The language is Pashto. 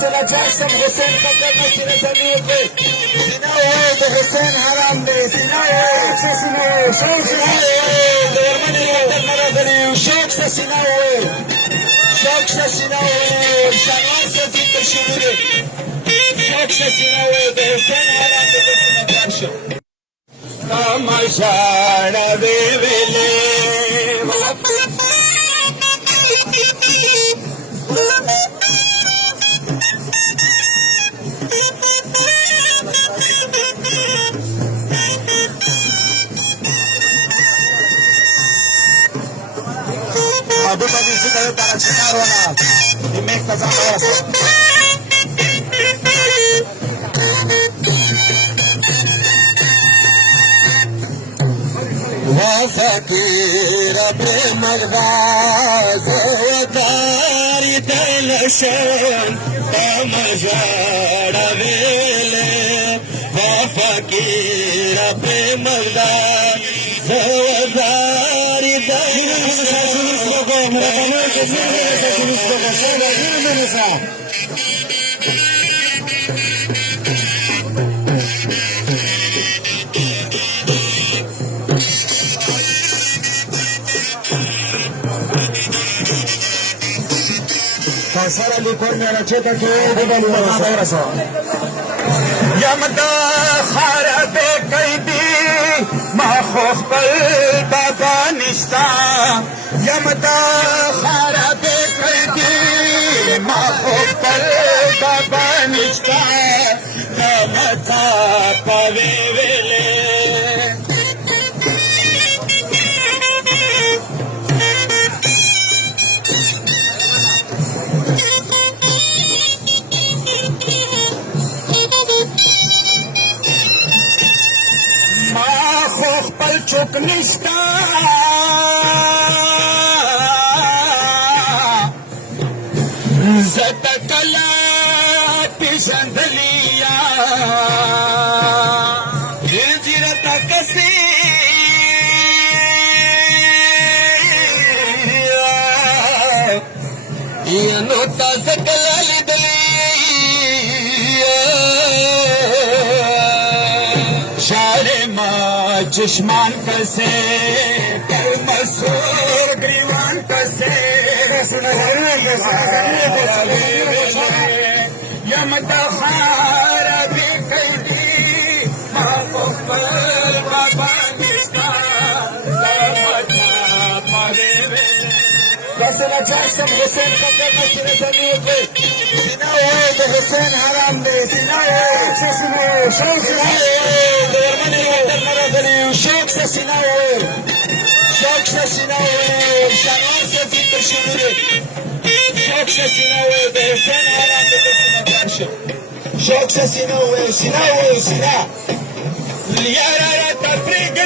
سنة جاسم حسين قدرنا سنة سميقي سناوي ده حسين حرام ده سناوي دورمني قدرنا رغلي وشوكسة سناوي شانواسة في تشميري شوكسة سناوي ده حسين حرام ده سنة جاسم تماشانا بيبيلي Abu Dhabi sudah para Cinarola di Mekah Zahras. وفقير بمغباز وداري تلشان تمجار بيلي وفقير بمغباز وداري تلشان Pasar al licor me la cheta que Yamda kharabe kaidi ma khof bal baba nishta Yamda kharabe kaidi ma khof bal baba nishta Namata pave vele خپل چوک نشتا زتا کلا پیژندلیا زیرتا کسی ینو تازه کلا لیدلی چشمان کسے در مسور گریوان کسے یمتا خارا بھی قیدی محفظ بابا نشتا لامتا پاگے ویلے رسول جاسم حسین قدرنا سنة سميقي سناوي ده حسين حرام ده سناوي دورمني قدرنا رغلي وشوكسة سناوي شانواسة في تشميري شوكسة سناوي ده حسين حرام ده سنة جاسم شوكسة سناوي سنا اليارا تفريق